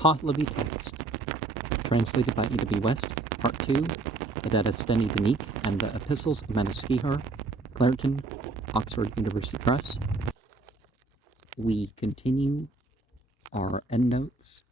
Pahlavi text, translated by E.W. West, Part 2, the Dadistani Dinik, and the Epistles of Manuskrihar, Clareton, Oxford University Press. We continue our endnotes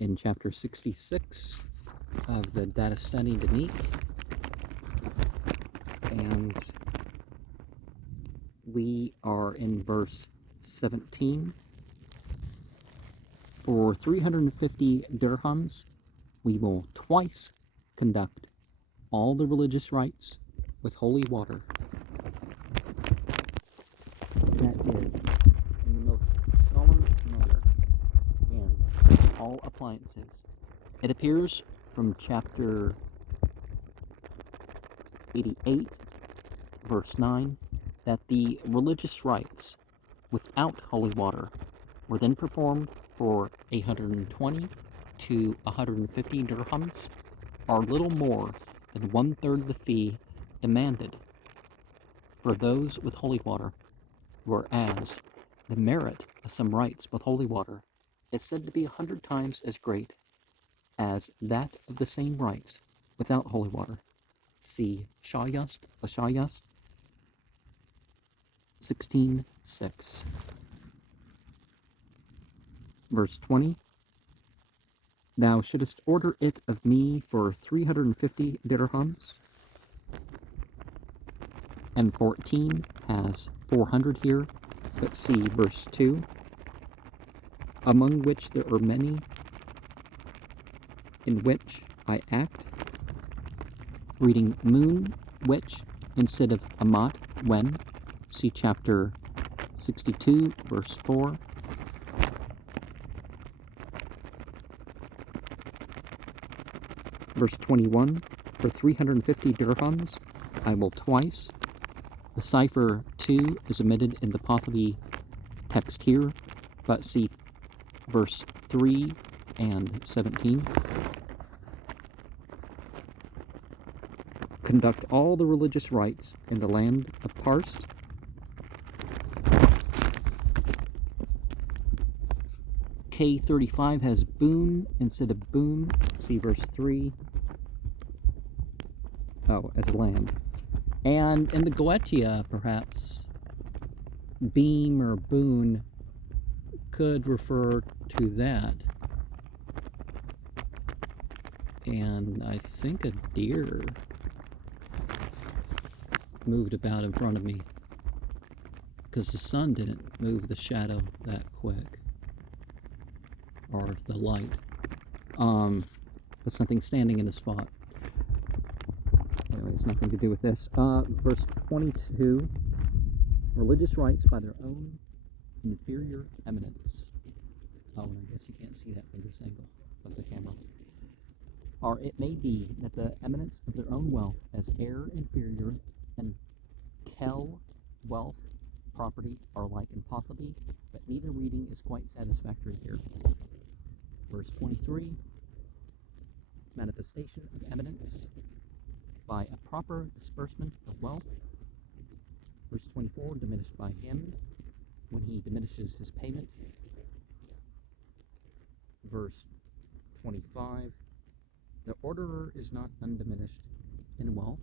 in chapter 66 of the Dadistani Dinik, and we are in verse 17. For 350 dirhams, we will twice conduct all the religious rites with holy water. That is, in the most solemn manner, and all appliances. It appears from chapter 88, verse 9, that the religious rites without holy water were then performed for 120 to 150 dirhams, or little more than 1/3 the fee demanded for those with holy water, whereas the merit of some rites with holy water is said to be 100 times as great as that of the same rites without holy water. See Shayast, 16:6. Verse 20, thou shouldest order it of me for 350 dirhams. And 14 has 400 here, but see verse 2, among which there are many in which I act, reading moon, which, instead of amat, when, see chapter 62, verse 4. Verse 21, for 350 dirhams, I will twice. The cipher 2 is omitted in the Pahlavi text here, but see verse 3 and 17. Conduct all the religious rites in the land of Pars. K35 has boon instead of boon. See verse 3. Oh, as a land. And in the Goetia, perhaps, beam or boon could refer to that. And I think a deer moved about in front of me, because the sun didn't move the shadow that quick, or the light. But something standing in a spot. Anyway, it's nothing to do with this. Verse 22, religious rites by their own inferior eminence. Oh, and I guess you can't see that from this angle of the camera. Or it may be that the eminence of their own wealth as heir inferior and kel, wealth, property, are like in Pahlavi, but neither reading is quite satisfactory here. Verse 23, manifestation of eminence by a proper disbursement of wealth. Verse 24, diminished by him when he diminishes his payment. Verse 25, the orderer is not undiminished in wealth.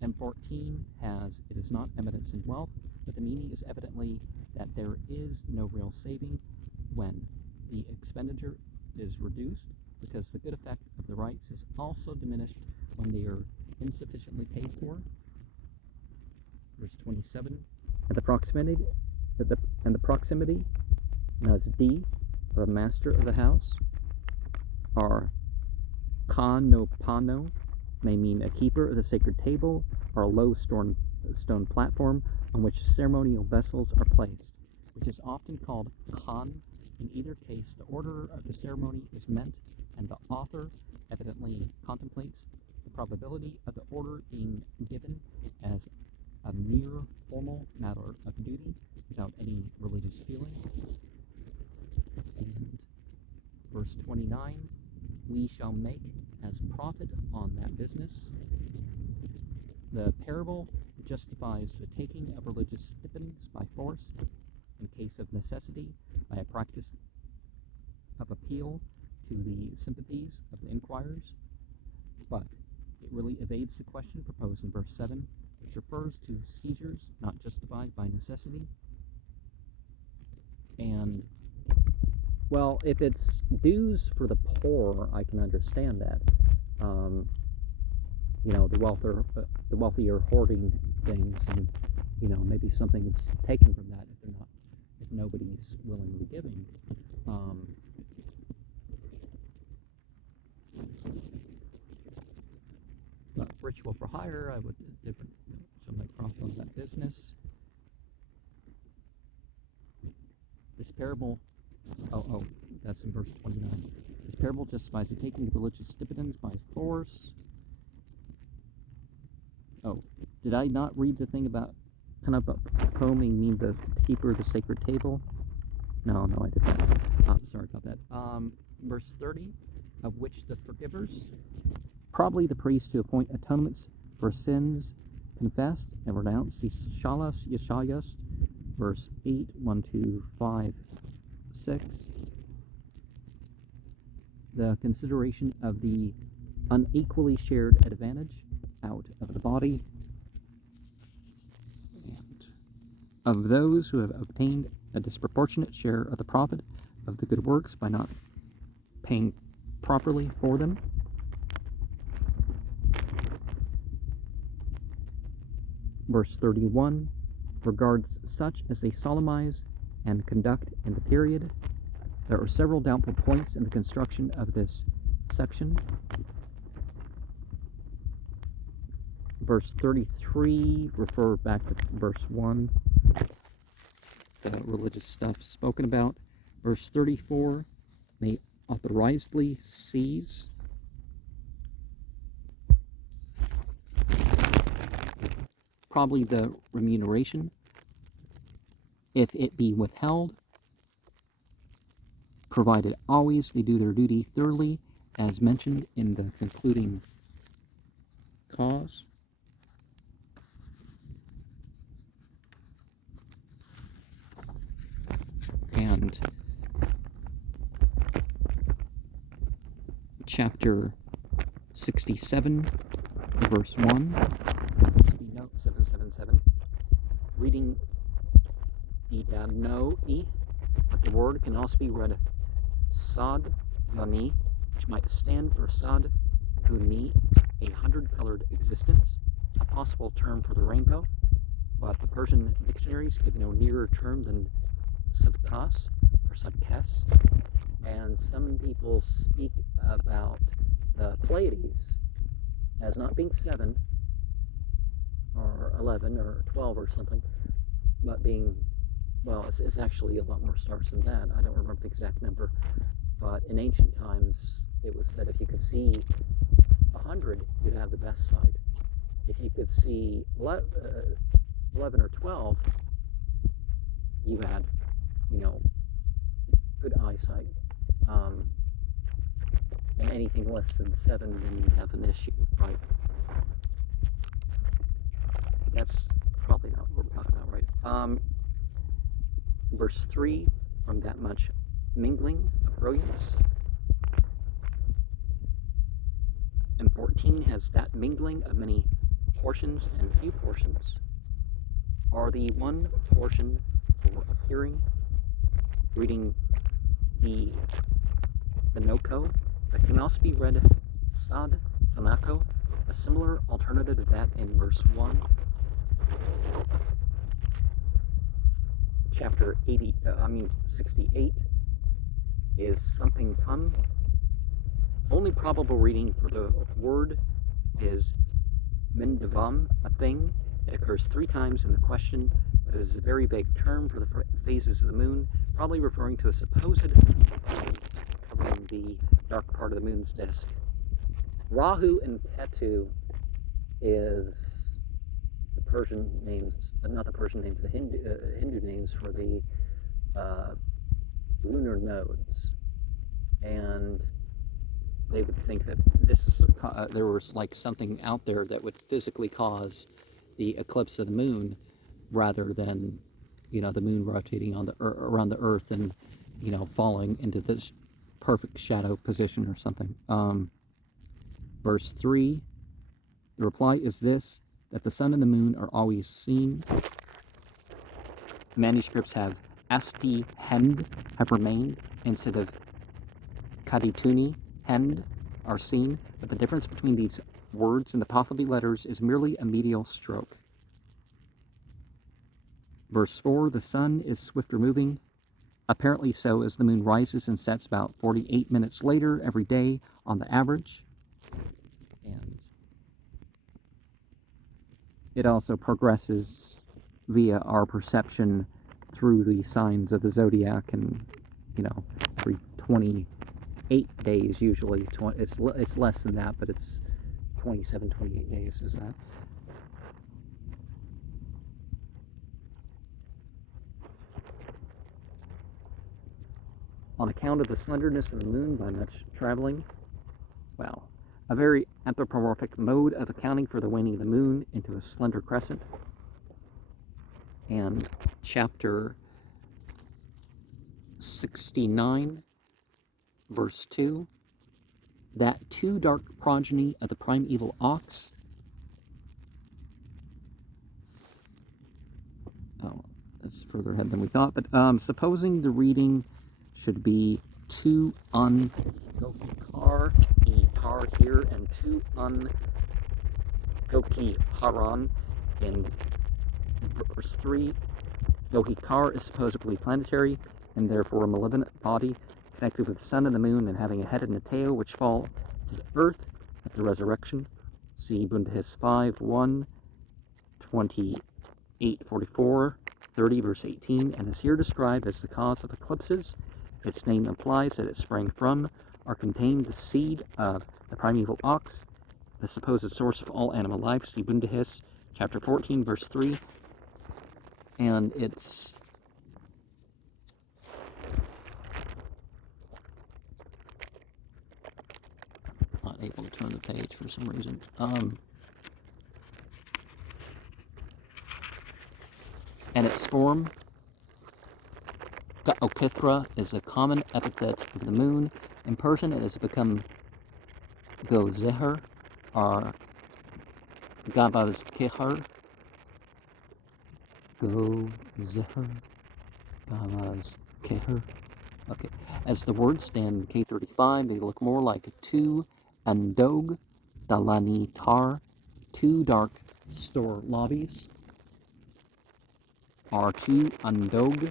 And 14 has, it is not eminence in wealth, but the meaning is evidently that there is no real saving when the expenditure is reduced, because the good effect of the rites is also diminished when they are insufficiently paid for. Verse 27, and the proximity, Nazdi, the master of the house, or Kanopano, may mean a keeper of the sacred table, or a low stone platform on which ceremonial vessels are placed, which is often called Khan. In either case, the orderer of the ceremony is meant, and the author evidently contemplates the probability of the order being given as a mere formal matter of duty without any religious feeling. And verse 29, we shall make as profit on that business. The parable justifies the taking of religious stipends by force in case of necessity by a practice of appeal to the sympathies of the inquirers, but it really evades the question proposed in verse 7, which refers to seizures not justified by necessity. And, well, if it's dues for the poor, I can understand that. The wealthier hoarding things, and maybe something's taken from that if nobody's willingly giving. But ritual for hire, I would different. So my cross on that business. This parable. Oh, that's in verse 29. This parable justifies the taking of religious dividends by force. Oh, did I not read the thing about poeming mean the keeper of the sacred table? No, I did not. Sorry about that. Verse 30, of which the forgivers, probably the priests who appoint atonements for sins confessed and renounced the shalas yeshayas, verse 8, 1, 2, 5, 6. The consideration of the unequally shared advantage out of the body, and of those who have obtained a disproportionate share of the profit of the good works by not paying properly for them. Verse 31 regards such as they solemnize and conduct in the period. There are several doubtful points in the construction of this section. Verse 33, refer back to verse 1, the religious stuff spoken about. Verse 34, may authorizedly seize. Probably the remuneration, if it be withheld, provided always they do their duty thoroughly, as mentioned in the concluding clause. And chapter 67, verse 1, note 777, reading Dadistani, but the word can also be read Sad Yani, which might stand for Sad Guni, a 100-colored existence, a possible term for the rainbow, but the Persian dictionaries give no nearer term than Sadkas or Sadkes, and some people speak about the Pleiades as not being 7 or 11 or 12 or something, but being, well, it's actually a lot more stars than that. I don't remember the exact number, but in ancient times it was said if you could see 100, you'd have the best sight. If you could see 11 or 12, you had, good eyesight. And anything less than 7, then you have an issue, right? That's probably not what we're talking about, right? Verse 3, from that much mingling of brilliance. And 14 has that mingling of many portions and few portions. Are the one portion for appearing, reading the Noko, that can also be read Sad Fanako, a similar alternative to that in verse 1. Chapter 68 is something come. Only probable reading for the word is Mendavam, a thing. It occurs 3 times in the question, but it is a very vague term for the phases of the moon, probably referring to a supposed covering the dark part of the moon's disk. Rahu and Ketu is the Persian names, not the Persian names, the Hindu names for the lunar nodes. And they would think that there was like something out there that would physically cause the eclipse of the moon, rather than the moon rotating on around the Earth and falling into this perfect shadow position or something. Verse 3, the reply is this, that the sun and the moon are always seen. Manuscripts have asti hend, have remained, instead of kadituni hend, are seen, but the difference between these words in the Pahlavi letters is merely a medial stroke. Verse 4, the sun is swifter moving, apparently so as the moon rises and sets about 48 minutes later every day on the average. And it also progresses via our perception through the signs of the zodiac, and, you know, every 28 days usually. It's less than that, but it's 27, 28 days is that. On account of the slenderness of the moon by much traveling, well, a very anthropomorphic mode of accounting for the waning of the moon into a slender crescent. And chapter 69, verse 2, that too dark progeny of the primeval ox. Oh, that's further ahead than we thought, but supposing the reading should be two un Gokikar, Ikar here, and two un Goki Haran in verse 3. Gohikar is supposedly planetary, and therefore a malevolent body connected with the sun and the moon and having a head and a tail which fall to the earth at the resurrection. See Bundahis 5:1, 28:44, 30 verse 18, and is here described as the cause of eclipses. Its name implies that it sprang from or contained the seed of the primeval ox, the supposed source of all animal life. See Bundahis chapter 14 verse 3. And it's not able to turn the page for some reason. And its form, Okithra, is a common epithet of the moon. In Persian, it has become Gozeher or Gavazkeher. Gozeher, Gavazkeher. Okay. As the words stand in K35, they look more like two andog dalani tar, two dark store lobbies, or two andog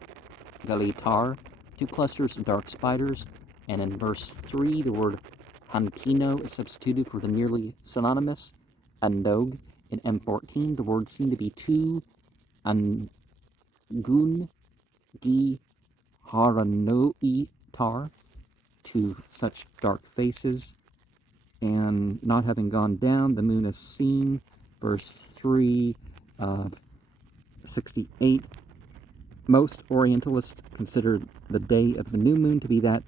galitar, two clusters of dark spiders, and in verse 3 the word hankino is substituted for the nearly synonymous andog. In M14 the words seem to be two angun gi haranoi tar, two such dark faces. And not having gone down, the moon is seen, verse 3 of 68. Most Orientalists consider the day of the new moon to be that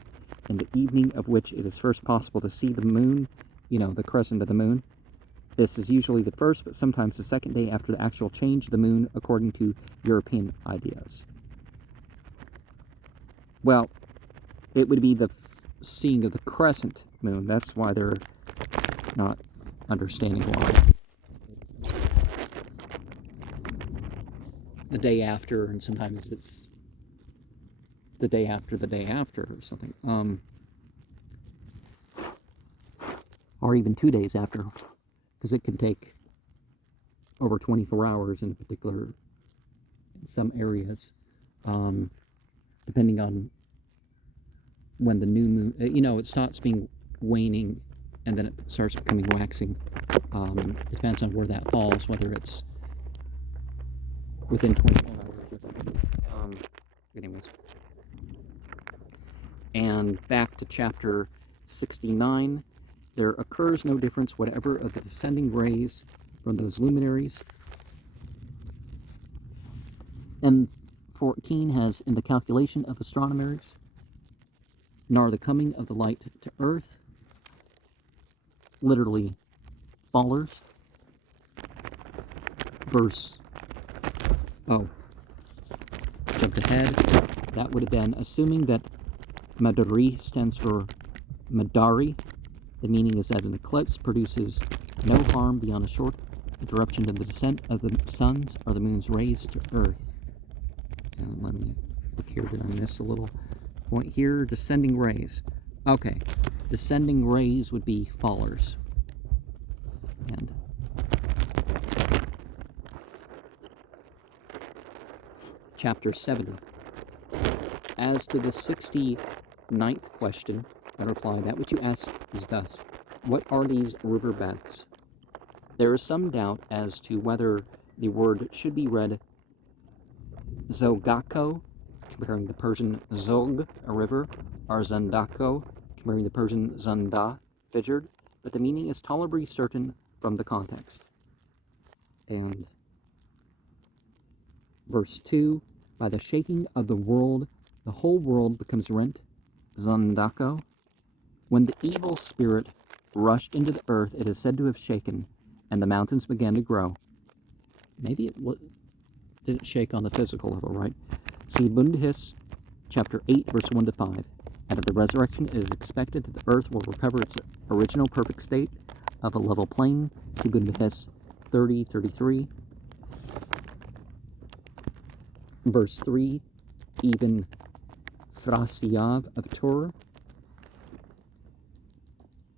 in the evening of which it is first possible to see the moon, the crescent of the moon. This is usually the first, but sometimes the second day after the actual change of the moon, according to European ideas. Well, it would be the seeing of the crescent moon. That's why they're not understanding why. The day after, and sometimes it's the day after or something. Or even 2 days after, because it can take over 24 hours in some areas, depending on when the new moon, it stops being waning and then it starts becoming waxing. Depends on where that falls, whether it's within 24 hours. Anyways. And back to chapter 69, there occurs no difference whatever of the descending rays from those luminaries. M14 has in the calculation of astronomers, nor the coming of the light to earth, literally fallers. Jumped ahead. That would have been assuming that Maduri stands for Madari. The meaning is that an eclipse produces no harm beyond a short interruption to the descent of the sun's or the moon's rays to Earth. And let me look here, did I miss a little point here? Descending rays. Okay, descending rays would be fallers. And chapter 70. As to the 69th question, I reply, that which you ask is thus: what are these riverbeds? There is some doubt as to whether the word should be read Zogako, comparing the Persian Zog, a river, or Zandako, comparing the Persian Zanda, vineyard, but the meaning is tolerably certain from the context. And verse 2, by the shaking of the world, the whole world becomes rent, Zandako. When the evil spirit rushed into the earth, it is said to have shaken, and the mountains began to grow. Maybe it didn't shake on the physical level, right? See Bundhis, chapter 8, verse 1 to 5. And at the resurrection, it is expected that the earth will recover its original perfect state of a level plain. See Bundhis 30:33. Verse 3, even Frasiav of Tur,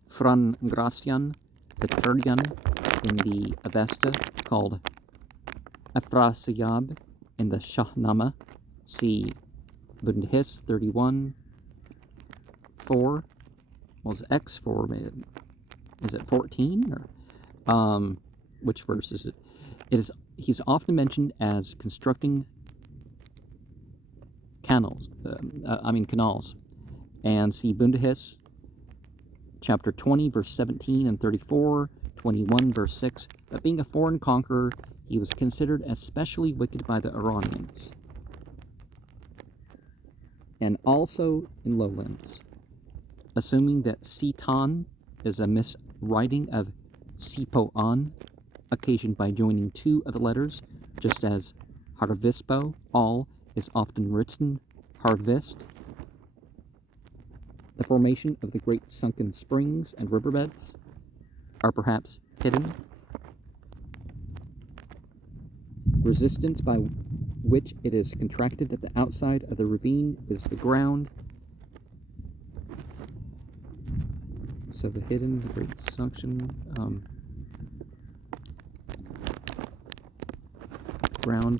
Fran Gracian, Petrodian, in the Avesta, called Afrasiab in the Shahnama. See Bundhis 31:4. Well, it's X4. Is it 14 or which verse is it? He's often mentioned as constructing canals. And see Bundhis chapter 20 verse 17 and 34, 21 verse 6. But being a foreign conqueror, he was considered especially wicked by the Iranians, and also in lowlands. Assuming that Sitan is a miswriting of Sipoan, occasioned by joining two of the letters, just as Harvispo, all, is often written harvest. The formation of the great sunken springs and riverbeds are perhaps hidden. Resistance by which it is contracted at the outside of the ravine is the ground. So the hidden, the great suction, ground.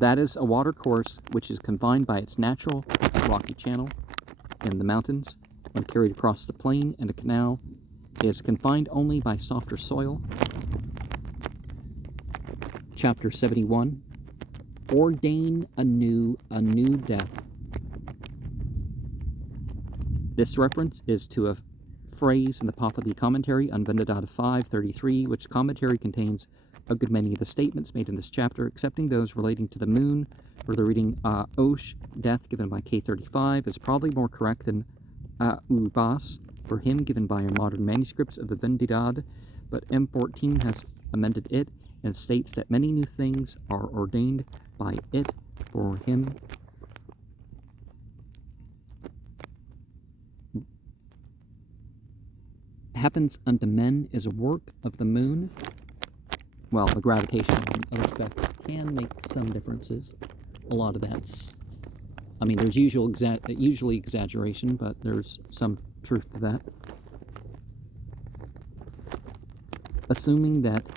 That is a water course which is confined by its natural rocky channel in the mountains. When carried across the plain and a canal, it is confined only by softer soil. Chapter 71. Ordain anew a new death. This reference is to a phrase in the Pahlavi commentary on Vendadata 5:33, which commentary contains a good many of the statements made in this chapter, excepting those relating to the moon, where the reading Osh, death, given by K35, is probably more correct than Ubas, for him given by our modern manuscripts of the Vendidad, but M14 has amended it and states that many new things are ordained by it for him. Happens unto men is a work of the moon. Well, the gravitation and other effects can make some differences. A lot of that's, there's usually exaggeration, but there's some truth to that. Assuming that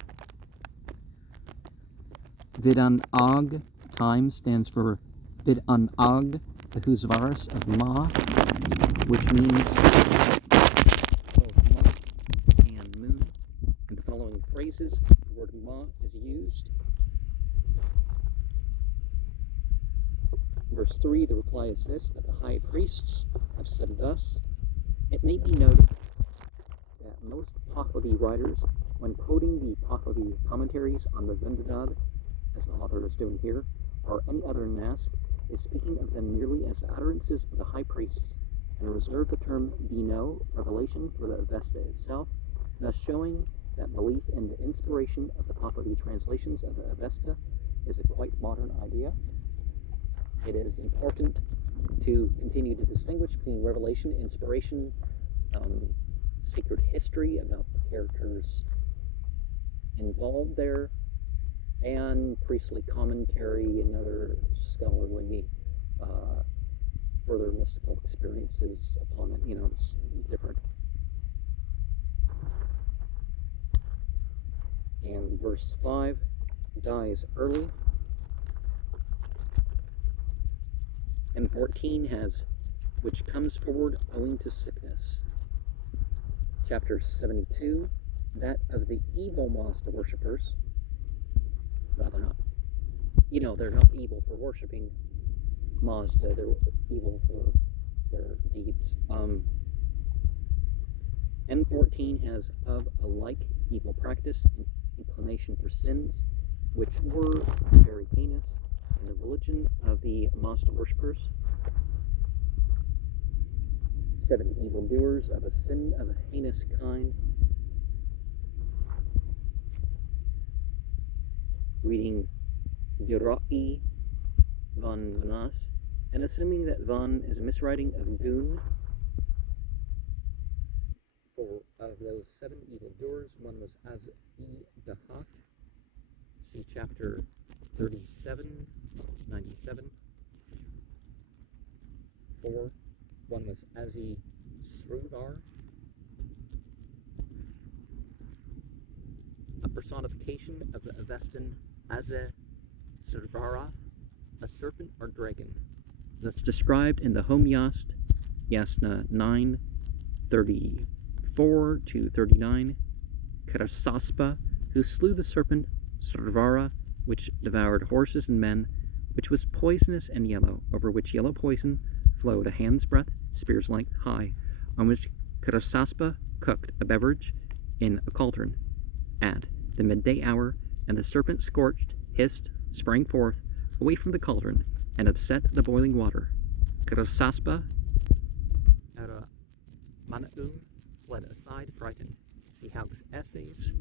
Vidan Ag, time, stands for Vidan Ag, the Husvaris of Ma, which means both month and moon. In the following phrases, the word Ma is used. Verse 3, the reply is this, that the high priests have said thus. It may be noted that most Pahlavi writers, when quoting the Pahlavi commentaries on the Vendadad, as the author is doing here, or any other Nask, is speaking of them merely as utterances of the high priests, and reserve the term Dino, revelation, for the Avesta itself, thus showing that belief in the inspiration of the Pahlavi translations of the Avesta is a quite modern idea. It is important to continue to distinguish between revelation, inspiration, sacred history about the characters involved there, and priestly commentary and other scholarly further mystical experiences upon it. It's different. And verse 5, dies early. And 14 has, which comes forward owing to sickness. Chapter 72, that of the evil Mazda worshippers. Rather not. They're not evil for worshipping Mazda, they're evil for their deeds. N14 has of a like evil practice and inclination for sins, which were very heinous in the religion of the Mazda worshippers. 7 evildoers of a sin of a heinous kind. Reading Virai von Vanas, and assuming that von is a miswriting of goon. For of those 7 evildoers, one was Az-e-Dahak. See chapter 3797. 4. One was Azi-Sruvar. A personification of the Avestan Aze-Srvara, a serpent or dragon, that's described in the Home Yasna 9:34 to 39. Karasaspa, who slew the serpent Srvara, which devoured horses and men, which was poisonous and yellow, over which yellow poison flowed a hand's breadth, spear's length high, on which Karasaspa cooked a beverage in a cauldron at the midday hour, and the serpent scorched, hissed, sprang forth away from the cauldron, and upset the boiling water. Karasaspa Manaum fled aside, frightened. See Hauk's Essays,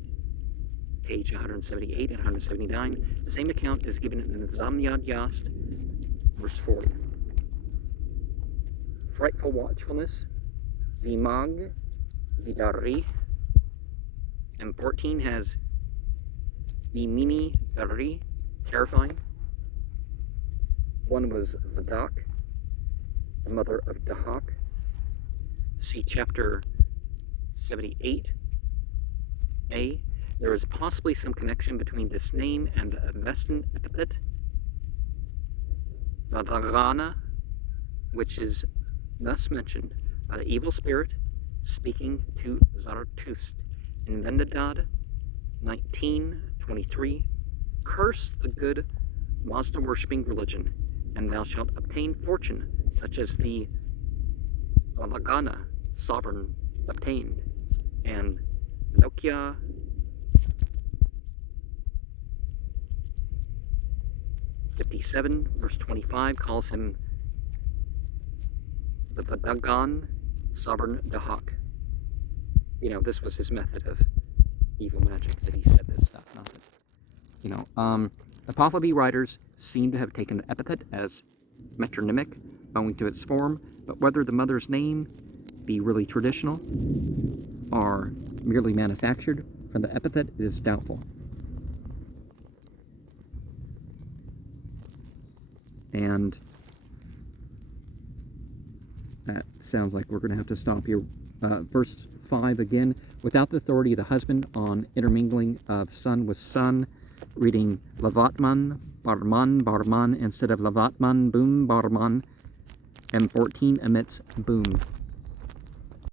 page 178 and 179. The same account is given in the Zamyad Yast, verse 40. Frightful watchfulness, Vimag, Vidari, and 14 has Vimini Dari, terrifying. One was Vadak, the mother of Dahak. See chapter 78a. There is possibly some connection between this name and the Avestan epithet Vadagana, which is thus mentioned by the evil spirit speaking to Zarathustra in Vendadad 19:23. Curse the good Mazda worshipping religion, and thou shalt obtain fortune, such as the Vadagana sovereign obtained. And Nokia 57, verse 25, calls him the Vadagan sovereign Dahak. This was his method of evil magic, that he said this stuff, not that. The Pahlavi writers seem to have taken the epithet as metronymic, owing to its form, but whether the mother's name be really traditional or merely manufactured from the epithet is doubtful. And that sounds like we're going to have to stop here. Verse 5 again. Without the authority of the husband on intermingling of son with son, reading Lavatman, Barman instead of Lavatman, Boom, Barman. M14 emits boom.